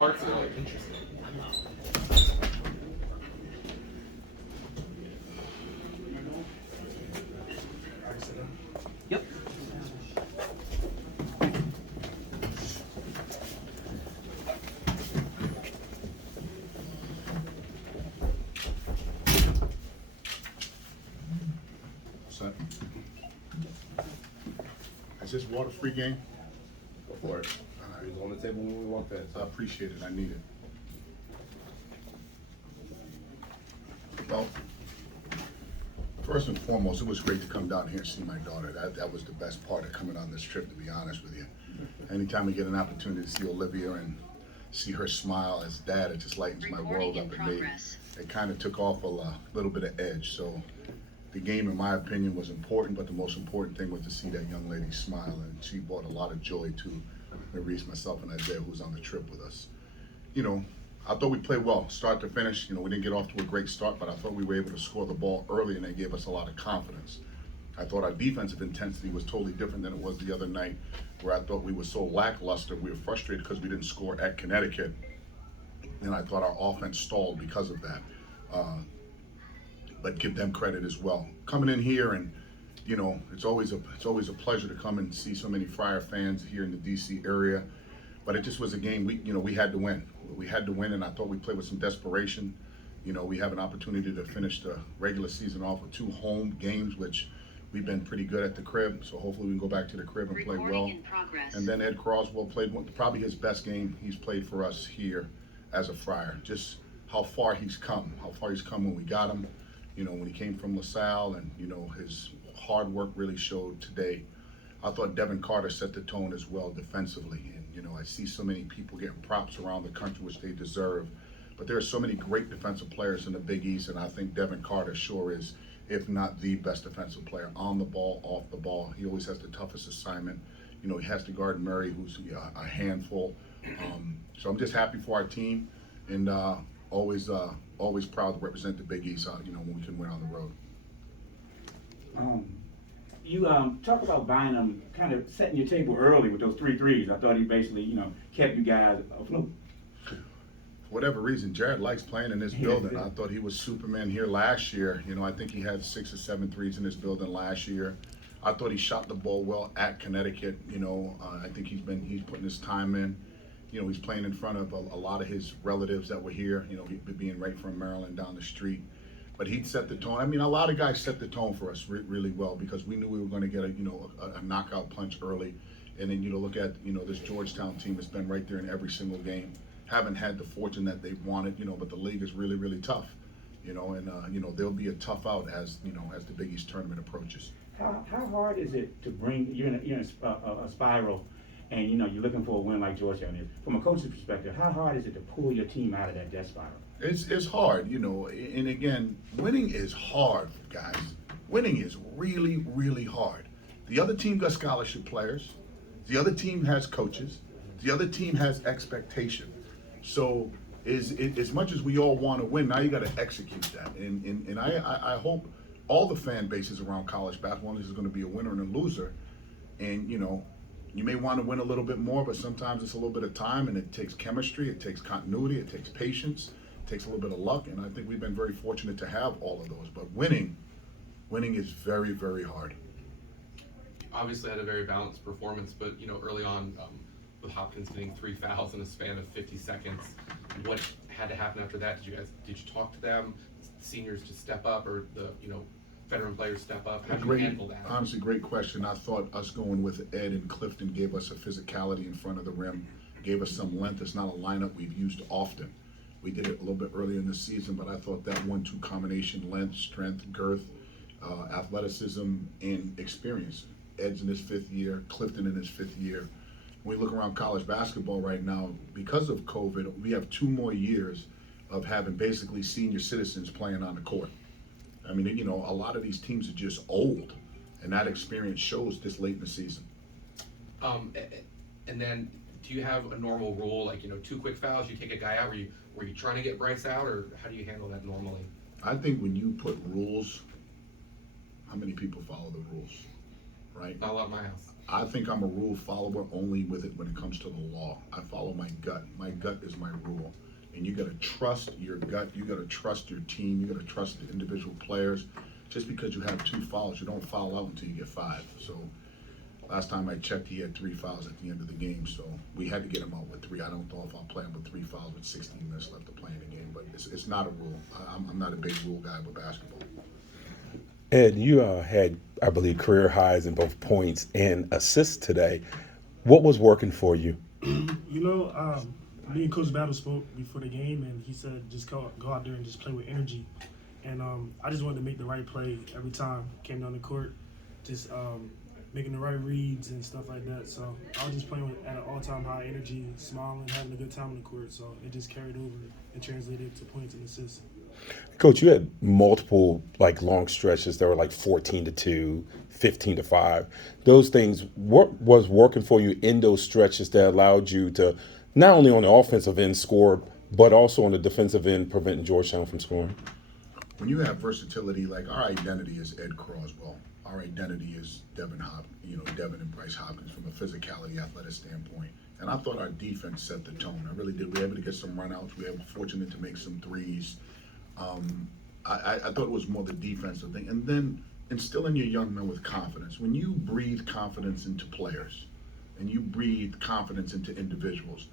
Parts are like interesting. Yep. Set. Is this water-free game? Go for it. It was on the table when we walked in. I appreciate it, I need it. Well, first and foremost, it was great to come down here and see my daughter. That was the best part of coming on this trip, to be honest with you. Anytime we get an opportunity to see Olivia and see her smile as dad, it just lightens my world up. It kind of took off a little bit of edge. So the game, in my opinion, was important, but the most important thing was to see that young lady smile, and she brought a lot of joy to Maurice, myself, and Isaiah, who was on the trip with us. You know, I thought we played well, start to finish. You know, we didn't get off to a great start, but I thought we were able to score the ball early, and they gave us a lot of confidence. I thought our defensive intensity was totally different than it was the other night, where I thought we were so lackluster. We were frustrated because we didn't score at Connecticut, and I thought our offense stalled because of that. But give them credit as well. Coming in here, and you know, it's always a pleasure to come and see so many Friar fans here in the DC area. But it just was a game we had to win. We had to win, and I thought we played with some desperation. You know, we have an opportunity to finish the regular season off with 2 home games, which we've been pretty good at the crib. So hopefully we can go back to the crib and play well. And then Ed Croswell played probably his best game he's played for us here as a Friar. Just how far he's come when we got him. You know, when he came from LaSalle, and you know, his hard work really showed today. I thought Devin Carter set the tone as well defensively. And you know, I see so many people getting props around the country, which they deserve. But there are so many great defensive players in the Big East, and I think Devin Carter sure is, if not the best defensive player on the ball, off the ball. He always has the toughest assignment. You know, he has to guard Murray, who's a handful. So I'm just happy for our team, and always proud to represent the Big East. You know, when we can win on the road. You talk about buying them, kind of setting your table early with those 3 threes. I thought he basically, kept you guys afloat. For whatever reason, Jared likes playing in this building. I thought he was Superman here last year. You know, I think he had 6 or 7 threes in this building last year. I thought he shot the ball well at Connecticut. You know, I think he's putting his time in. You know, he's playing in front of a lot of his relatives that were here. You know, he being right from Maryland down the street. But he'd set the tone. I mean, a lot of guys set the tone for us really well, because we knew we were going to get a knockout punch early. And then, look at, this Georgetown team has been right there in every single game. Haven't had the fortune that they wanted, but the league is really tough, and there'll be a tough out as the Big East tournament approaches. How hard is it to bring, you're in a spiral, and you're looking for a win like Georgetown is. From a coach's perspective, how hard is it to pull your team out of that death spiral? It's hard, and again, winning is hard, guys. Winning is really hard. The other team got scholarship players. The other team has coaches. The other team has expectation. So as much as we all want to win, now you got to execute that. And I hope all the fan bases around college basketball is going to be a winner and a loser. And, you may want to win a little bit more, but sometimes it's a little bit of time, and it takes chemistry, it takes continuity, it takes patience, it takes a little bit of luck. And I think we've been very fortunate to have all of those. But winning is very hard. Obviously had a very balanced performance, but early on, with Hopkins getting 3 fouls in a span of 50 seconds, what had to happen after that? Did you talk to them, seniors, to step up, or the veteran players step up? How did you handle that? Honestly, great question. I thought us going with Ed and Clifton gave us a physicality in front of the rim, gave us some length. It's not a lineup we've used often. We did it a little bit earlier in the season, but I thought that 1-2 combination, length, strength, girth, athleticism, and experience. Ed's in his 5th year, Clifton in his 5th year. When we look around college basketball right now, because of COVID, we have 2 more years of having basically senior citizens playing on the court. I mean, a lot of these teams are just old, and that experience shows this late in the season. And then, do you have a normal rule, like 2 quick fouls, you take a guy out? Were you trying to get Bryce out, or how do you handle that normally? I think when you put rules, how many people follow the rules, right? Not a lot in my house. I think I'm a rule follower only with it when it comes to the law. I follow my gut. My gut is my rule. And you gotta trust your gut, you gotta trust your team, you gotta trust the individual players. Just because you have 2 fouls, you don't foul out until you get 5. So last time I checked, he had 3 fouls at the end of the game, so we had to get him out with 3. I don't know if I'll play him with 3 fouls with 16 minutes left to play in the game, but it's not a rule. I'm not a big rule guy with basketball. Ed, you had, I believe, career highs in both points and assists today. What was working for you? Me and Coach Battle spoke before the game, and he said just go out there and just play with energy. And I just wanted to make the right play every time came down the court, just making the right reads and stuff like that. So I was just playing at an all-time high energy, smiling, having a good time on the court. So it just carried over and translated to points and assists. Coach, you had multiple long stretches that were 14-2, 15-5. Those things, what was working for you in those stretches that allowed you to not only on the offensive end score, but also on the defensive end preventing Georgetown from scoring? When you have versatility, our identity is Ed Croswell. Our identity is Devin and Bryce Hopkins from a physicality, athletic standpoint. And I thought our defense set the tone. I really did. We were able to get some runouts. We were fortunate to make some threes. I thought it was more the defensive thing. And then instilling your young men with confidence. When you breathe confidence into players and you breathe confidence into individuals,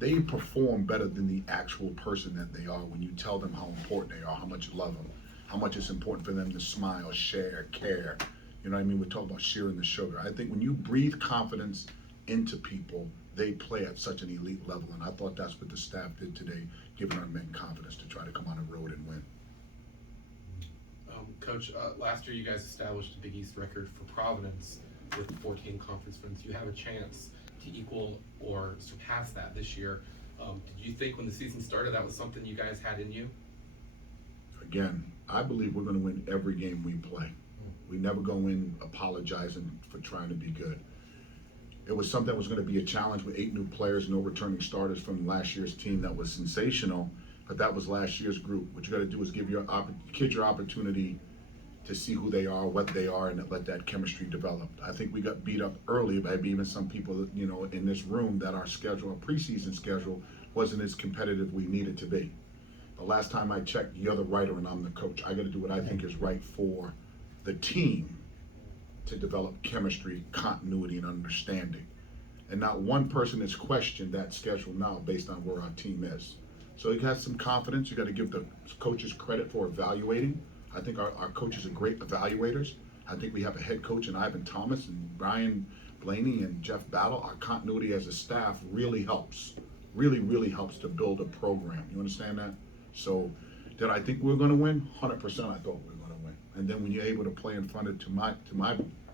they perform better than the actual person that they are when you tell them how important they are, how much you love them, how much it's important for them to smile, share, care. You know what I mean? We're talking about sharing the sugar. I think when you breathe confidence into people, they play at such an elite level, and I thought that's what the staff did today, giving our men confidence to try to come on the road and win. Coach, last year you guys established a Big East record for Providence with 14 conference wins. You have a chance to equal or surpass that this year. Did you think when the season started that was something you guys had in you? Again, I believe we're going to win every game we play. We never go in apologizing for trying to be good. It was something that was going to be a challenge with 8 new players, no returning starters from last year's team that was sensational, but that was last year's group. What you got to do is give your kids your opportunity to see who they are, what they are, and let that chemistry develop. I think we got beat up early by even some people, in this room that our schedule, our preseason schedule, wasn't as competitive we needed to be. The last time I checked, you're the writer and I'm the coach. I got to do what I think is right for the team to develop chemistry, continuity, and understanding. And not one person has questioned that schedule now based on where our team is. So you got some confidence. You got to give the coaches credit for evaluating. I think our coaches are great evaluators. I think we have a head coach in Ivan Thomas and Brian Blaney and Jeff Battle. Our continuity as a staff really helps. Really helps to build a program. You understand that? So did I think we were going to win? 100% I thought we were going to win. And then when you're able to play in front of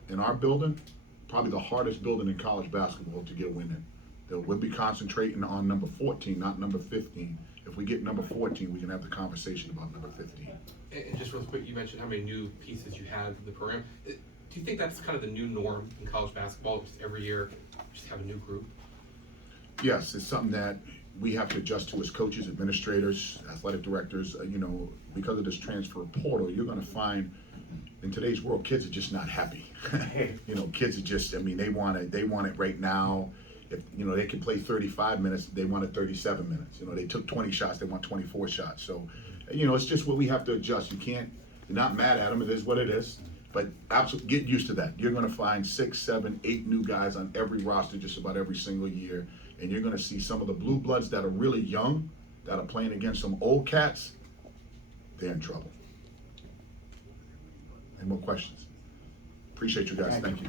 in our building, probably the hardest building in college basketball to get a win in. We'll be concentrating on number 14, not number 15. If we get number 14, we can have the conversation about number 15. And just real quick, you mentioned how many new pieces you had for the program. Do you think that's kind of the new norm in college basketball? Just every year, just have a new group? Yes, it's something that we have to adjust to as coaches, administrators, athletic directors. Because of this transfer portal, you're going to find in today's world, kids are just not happy. Kids are just, they want it right now. If, they can play 35 minutes, they want it 37 minutes. They took 20 shots, they want 24 shots. So, it's just what we have to adjust. You're not mad at them, it is what it is. But absolutely, get used to that. You're going to find 6, 7, 8 new guys on every roster just about every single year. And you're going to see some of the blue bloods that are really young, that are playing against some old cats, they're in trouble. Any more questions? Appreciate you guys. Thank you.